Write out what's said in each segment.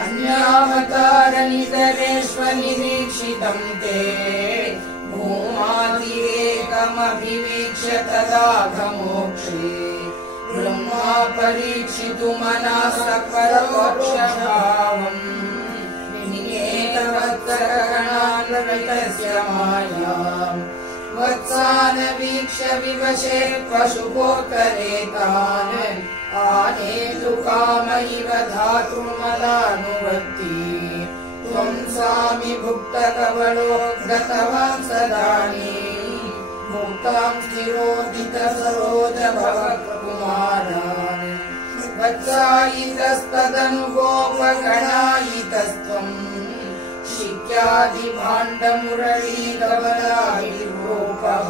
अन्यावतारनितरेष्वनिरीक्षितं ते भूमातिरेकमभिवीक्ष्य तदाघमोक्षे ब्रह्मा परीक्षितुमनः सकलमोक्षभावम् विनिकेतवत्सरगणान्वितस्य मायाम् वत्सानवीक्ष्य विवशे पशुपोत्तरेतान् आनेतु काम इव धातुमलानुवर्ती त्वं स्वामि भुक्तकवलो गतवान् सदानीं भुक्तां स्थिरोदित सरोज भवकुमारान् वत्सायितस्तदनु गोपगणायितस्त्वम् शिक्यादिभाण्डमुरलीधवलाभिर्गोपः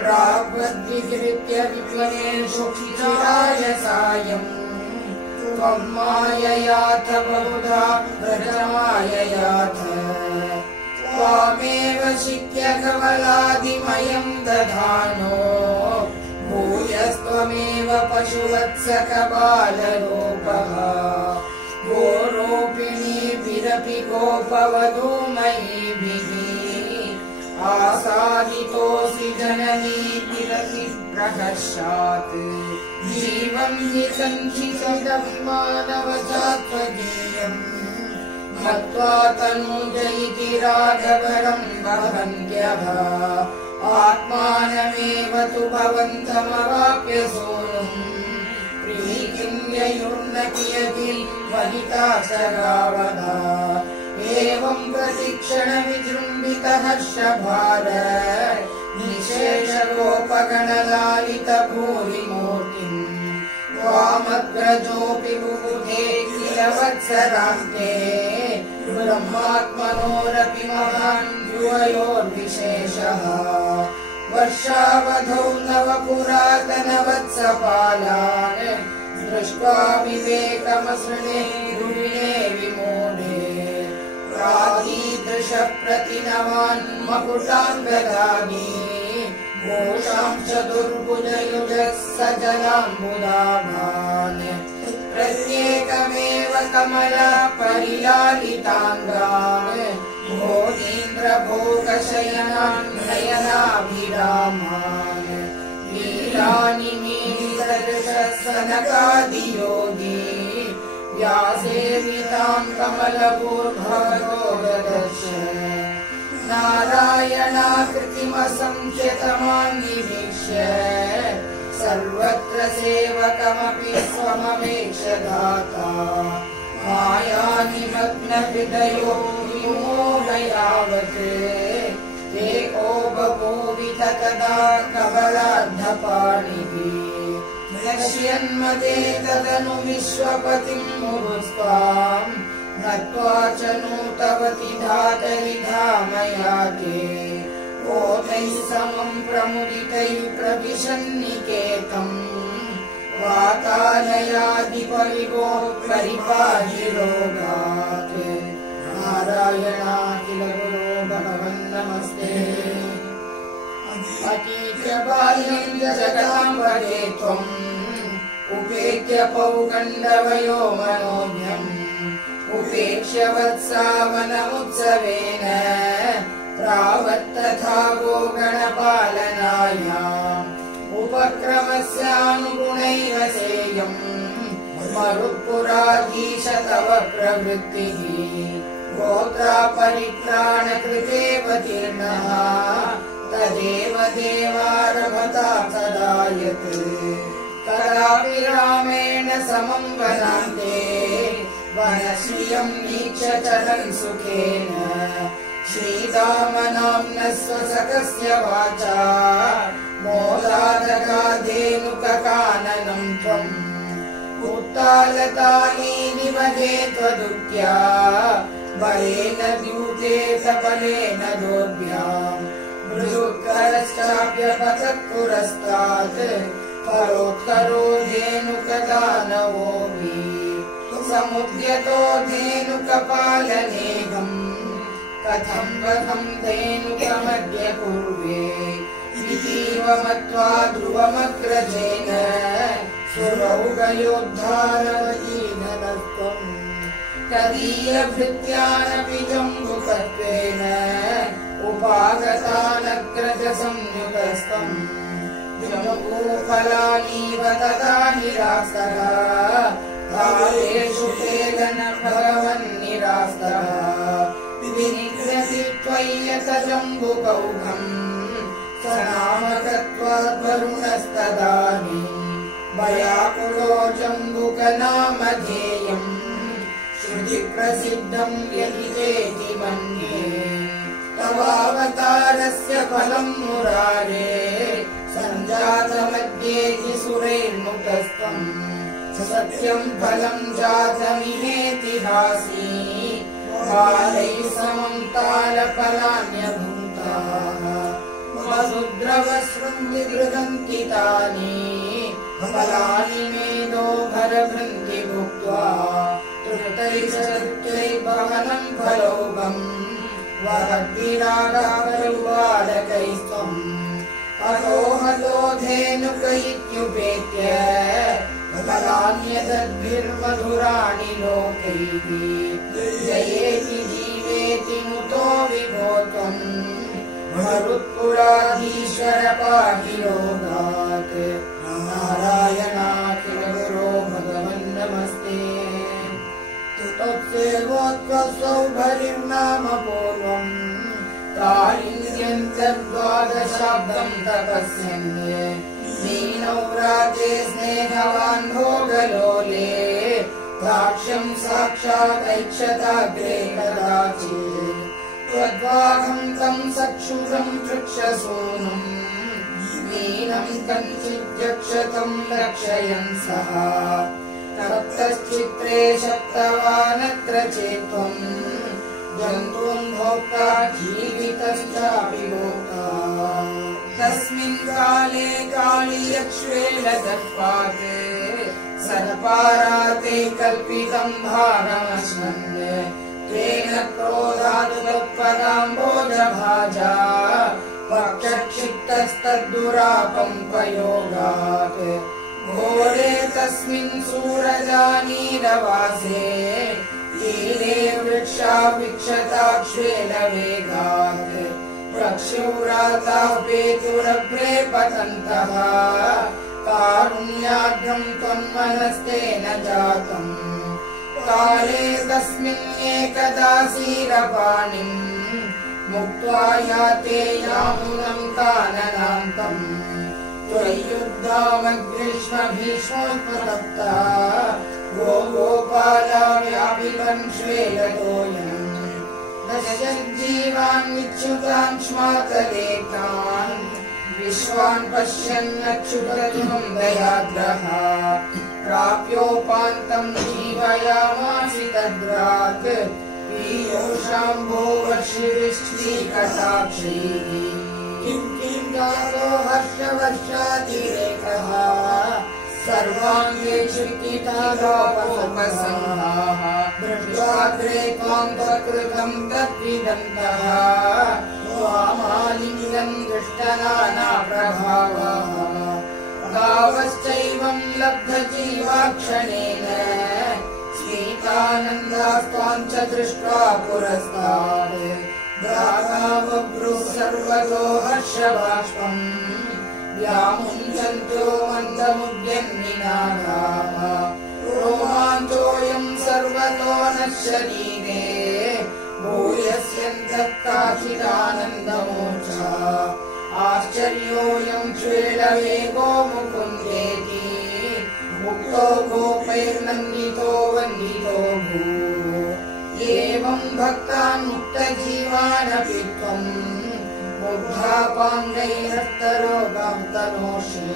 प्राग्वद्विकृत्य विपिनेषु क्षिराय सायम् त्वं माययाथ बहुधा व्रजमाययाथ त्वामेव शिक्यकवलादिमयं दधानो भूयस्त्वमेव पशुवत्सकबालरूपः गोरोपिणीभिरपि गोपवधूमयीभिः आसादितोऽसि जननीभिरपि प्रहर्षात् जीवं हि सञ्चितमानवजात्वदीयम् मत्वा तनूज इति राघवरं वहन्त्यः आत्मानमेव तु भवन्तमवाप्य सोनुम् प्रीतिं ययुर्न कियति वनिता च गावः एवं प्रतिक्षण विजृम्भित हर्षभार निशेषगोपगणलालित भूरिमूर्तिम् त्वामग्रजोऽपि बुबुधे किल वत्सरान्ते ब्रह्मात्मनोरपि महान् युवयोर्विशेषः वर्षावधौ नव पुरातन वत्सपालान् दृष्ट्वा विवेकमसृणे रुविणे विमूढे प्रागीदृश प्रतिनवान् मकुटाङ्गदानी घोषां चतुर्भुजयुजः सजनाम्बुदाभान् प्रत्येकमेव कमला परिलालिताङ्गान् भोगीन्द्रभोगशयनान् नयनाभिरामान् लीलानि मीलितदृशसनकादियोगी व्यासेवितां कमलपूर्भवतो ददर्श नारायणाकृतिमसंख्यतमान्निवीक्ष्य सर्वत्र सेवकमपि स्वमवेक्ष दाता मायानिमग्नहृदयो विमोहयावत् एको बभूविथ तदा कबलार्धपाणिः नश्यन्मते तदनु विश्वपतिं मुहुस्त्वाम् नत्वा च नूतवति धातरि धामयाते ओतैः समं प्रमुदितैः प्रविशन्निकेतम् वातालयादिपरिगो परिपाहि रोगात् नारायणाखिल गुरो भगवन् नमस्ते अतीत्य बाल्यं जगतां वदे त्वम् उपेत्य पौगण्डवयो मनोज्ञम् उपेक्ष्य वत्सावनमुत्सवेन प्रावत्तथा गोगणपालनायाम् उपक्रमस्यानुगुणैव सेयम् मरुत्पुराधीश तव प्रवृत्तिः गोत्रापरित्राणकृतेव तीर्णः तदेव देवारभता सदा यत् कराभिरामेण समं वनान्ते वनश्रियं नीक्ष्य चरन् सुखेन श्रीरामनाम्नः स्वसखस्य वाचा मोदादगाधेनुककाननं त्वम् उत्तालतालीनिवहे त्वदुक्त्या बलेन द्यूते सबलेन दोर्भ्याम् मृदुकरश्चाप्यपतत् पुरस्तात् परोत्तरो धेनुकदानवोऽपि समुद्यतो धेनुकपालनेहम् कथं वधं धेनुकमद्य कुर्वे इतीव मत्वा ध्रुवमग्रजेन सुरौघयोद्धारवतीनस्त्वम् तदीयभृत्यानपि जम्बुकत्वेन उपागतानग्रजसंयुतस्तम् जम्बूफलानीव तदा निरास्तः कालेषु तेन भगवन्निरास्तः विनिग्रहि त्वय्यत जम्बुकौघम् स नाम गत्वाद्वरुणस्तदानीम् भयाकुलो जम्बुकनामधेयम् श्रुतिप्रसिद्धम् यदि चेति मन्ये तवावतारस्य फलम् मुरारे सञ्जातमद्येति सुरैर्मुखस्तम् सत्यम् फलम् जातमिहेतिहासी बालैः समम् तालफलान्यभूताः वसुद्रवसृङ्गिगृहन्ति तानि फलानि मेदो भरभृन्ति भुक्त्वा तृतैश्चतुर्भवनम् फलोगम् वहद्विरागाकरुबालकैस्त्वम् अतो हतो धेनुक इत्युपेत्य फलान्यदद्भिर्मधुराणि लोकैः जयेति जीवेति नुतो विभो त्वम् मरुत्पुराधीश्वर पाहि योगात् नारायणाखिल गुरो भगवन् नमस्ते तत्सेवोत्वसौ भरिर्नाम पूर्वम् कालिन्द्यन्तर्द्वादशाब्दम् तपस्यन्ये मीनौ व्राजे स्नेहवान् भोगलोले दाक्ष्यम् साक्षादैक्षताग्रे कदाचित् त्वद्वाहम् तम् चक्षुषम् वृक्षसूनुम् मीनम् कञ्चिद्यक्षतम् रक्षयन् सः तप्तश्चित्रे शक्तवानत्र चेत्त्वम् जन्तून् भोक्ता जीवितश्चापि भोक्ता तस्मिन् काले कालियक्ष्वेलदत्पात् सर्पाराते कल्पितम् भारमश्नन् तेन क्रोधात् तत्पदाम्बोजभाजा पक्षक्षिप्तस्तद्दुरापङ्कयोगात् घोरे तस्मिन् सूरजानीरवासे तीरे वृक्षा विक्षताक्ष्वेलवेगात् प्रक्षुरातापेतुरग्रे पतन्तः कारुण्याढ्यम् त्वन्मनस्तेन जातम् काले तस्मिन्नेकदासीरपाणिम् मुक्त्वा याते यामुनम् काननान्तम् त्वय्युद्धामग्रीष्म भीष्मोत्पतप्ता गोपाला व्यापिबन् श्वेलतोयम् दशजीवान् विच्युतान् श्मातलेतान् विश्वान् पश्यन्नच्युतम् दयाद्रः प्राप्योपान्तम् जीवयामासि तद्रात् पीयूषाम्भो वर्षिविश्रीकटाक्षैः किं गातो हर्षवर्षातिरेकः सर्वाङ्गेषु कितारोपसंहाः दृष्ट्वाग्रे त्वाम् त्वकृतम् तद्विदन्तः त्वामालिङ्गम् दृष्टनानाप्रभावाः गावश्चैवम् लब्धजीवाक्षणेन स्मितानन्दास्त्वाम् च दृष्ट्वा पुरस्तात् गावब्रुः सर्वतो हर्षबाष्पम् व्यामुञ्चन्तो मन्दमुद्यन्निनादाः रोमाञ्चोऽयम् सर्वतो नः शरीरे भूयस्यन्तत्काचिदानन्दमोर्चा आश्चर्योऽयम् श्वेलवेगो मुकुन्देति मुक्तो गोपैर्नन्दितो वन्दितो भूः एवम् भक्तान् मुक्तजीवानपि त्वम् मुग्धापाङ्गैरस्तरोगाम् तनोषि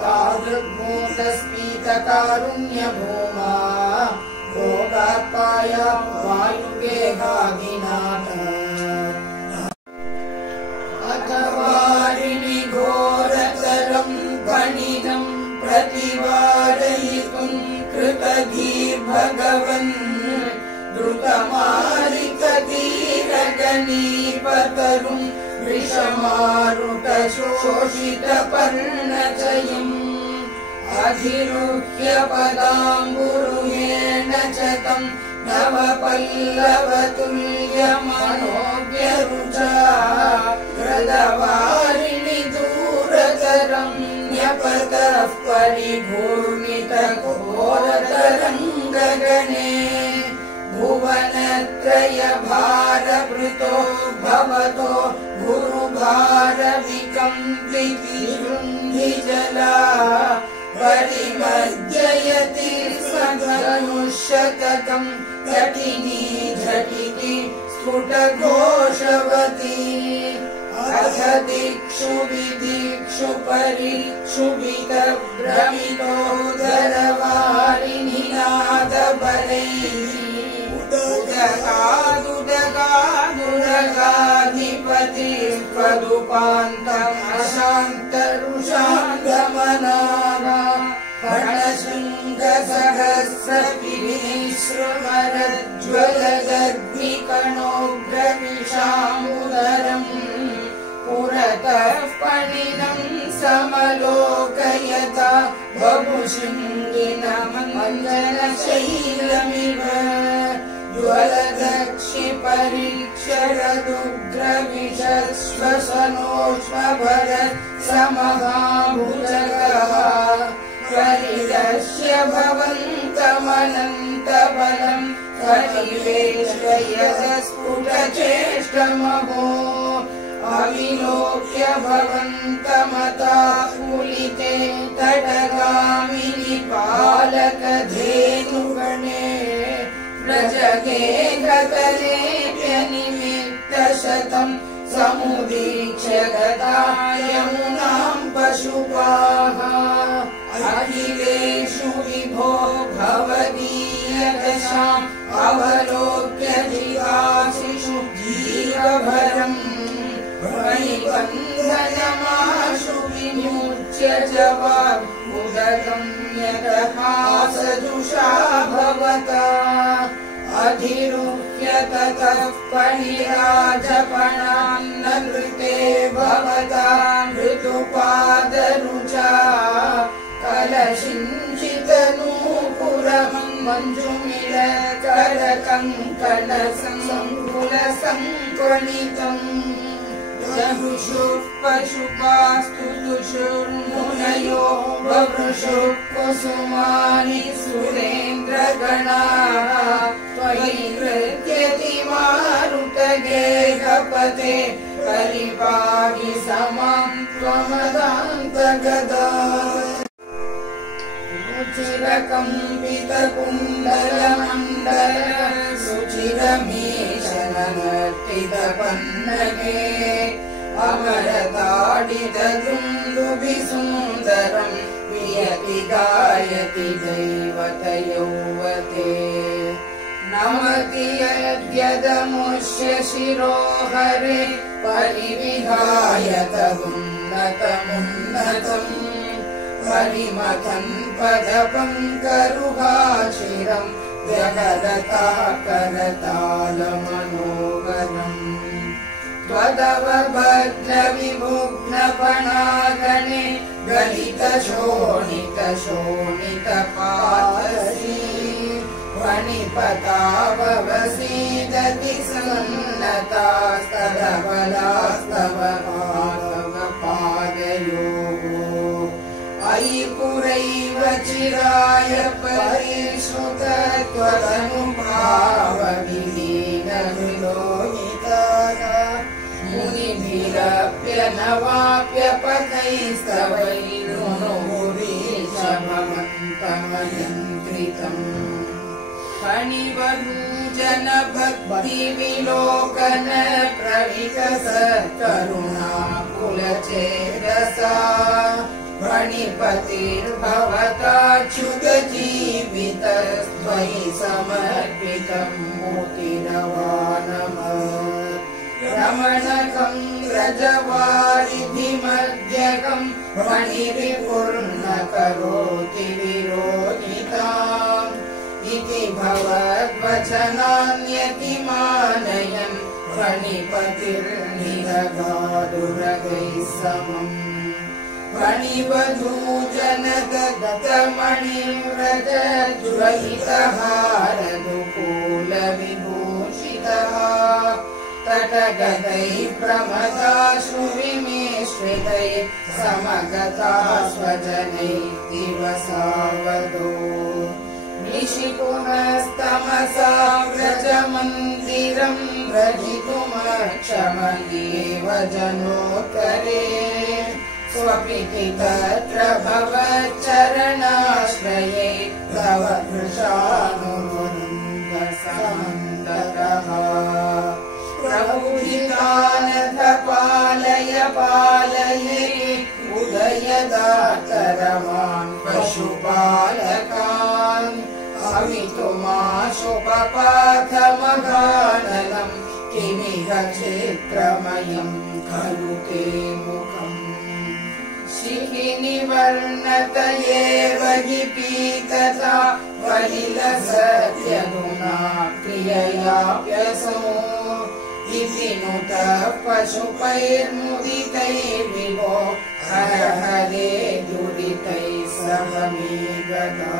तादृग्भूतस्फीतकारुण्यभूमा भोगात्पाया वायुवेगाधिनाथ अथवारिणि घोरतरम् फणिनम् प्रतिवारयितुम् कृतधीर्भगवन् द्रुतमारितधीरगणीपतरुम् वृषमारुतशोषितपर्णचयम् अधिरुह्य पदाम्बुरुहेण च तम् नवपल्लवतुल्यमनोज्ञरुचा हृदवारिणि दूरतरं न्यपतः परिभूर्णितघोरतरङ्गगणे भुवनत्रयभारभृतो भवतो गुरुभारविकम्पितिरुन्धिजला परिमज्जयति स्वधनुशतकं झटिनी झटिति स्फुटघोषवती अथ दिक्षु विदिक्षु परिक्षुभितभ्रमितोदरवारिणि नादबलैः उदगादुदगादुदगाधिपति त्वदुपान्तम् अशान्तरुषान्तमनागा फणशृङ्गसहस्रपिणीश्वरज्ज्वलदग्निकणोग्रविषामुदरम् पुरतः पणिनं समलोकयता बभुशृङ्गिनमञ्जनशैलमिव ज्वलदक्षिपरीक्षरदुग्रविषश्वसनोष्मभरत् समहाभुजगः परिदर्श्य भवन्तमनन्तबलम् परिवेष्टयदस्फुटचेष्टमहो अविलोक्य भवन्तमताकुलिते तटगामिनि पालकधेनुगणे प्रजगे गतलेऽप्यनिमित्तशतं समुदीक्ष्य गता यमुनां पशुपाः अखिलेषु विभो भवदीयदशाम् अवलोक्य जिहासिषु जीवभरम् वैबन्धनमाशु विमुच्य जवाबुदगं यतहासजुषा भवता अधिरुह्य ततः फणिराजपणान्नृते भवता ऋतुपादरुचा कलशिञ्चितनूपुरं मञ्जुमिलकरकङ्कणसङ्कुलसङ्क्वणितम् जहुषुः पशुपास्तुतुषुर्मुनयो ववृषुः कुसुमानि सुरेन्द्रगणाः त्वयि नृत्यति मारुतगेहपते परिपाहि समां त्वमदान्तगदा रुचिरकम्पितकुण्डलमण्डल सुचिरमीशनर्तितपन्नगे अमरताडितदुन्दुभिसुन्दरं वियति गायति दैवतयौवते नमति यद्यदमुष्य शिरोहरे परिविहाय तदुन्नतमुन्नतम् परिमथन् पदपङ्करुहाचिरं व्यगदता करतालमनोगरम् त्वदवभद्रविमुग्नपणागणे गलितशोणितशोणितपादसी फणिपताववसीदति सन्नतास्तदबलास्तव पादयोः अयि पुरैव चिराय परिश्रुत त्वदनुभावविलीनविलोहिताः मुनिभिरप्यनवाप्यपथैस्तवैर्नुमुरीश भवन्तमयन्त्रितम् फणिवधूजनभक्तिविलोकन प्रविकसत्करुणाकुलचेतसा फणिपतिर्भवताच्युतजीवितस्त्वयि समर्पितं मोतिरवानमत् रमणकं व्रजवारिधिमध्यकं फणिरिपूर्णकरोति विरोधिताम् इति भवद्वचनान्यतिमानयन् फणिपतिर्निरगादुरगैः समम् फणिवधूजनदत्तमणिव्रजज्वलितहारदुकूल जगदैः प्रमदाश्रुविमिश्रितैः समगता स्वजनैः इव सावधो निशिपुनस्तमसा व्रजमन्दिरं व्रजितुमक्षमयेव जनोत्तरे स्वपिति तत्र भवच्चरणाश्रये तव कृशानुवृन्दसमन्तरः प्रबुधितानथ पालय पालये उदयदातरमान् पशुपालकान् अवितुमाशुपपाथमगाननं किमिह क्षेत्रमयं खलु ते मुखम् शिखिनिवर्णत एव हि पीतता वलिलसत्यगुणा क्रिययाप्यसो इति नुतः पशुपैर्मुदितैर्विभो हर हरे दुरितैः सह मे गदा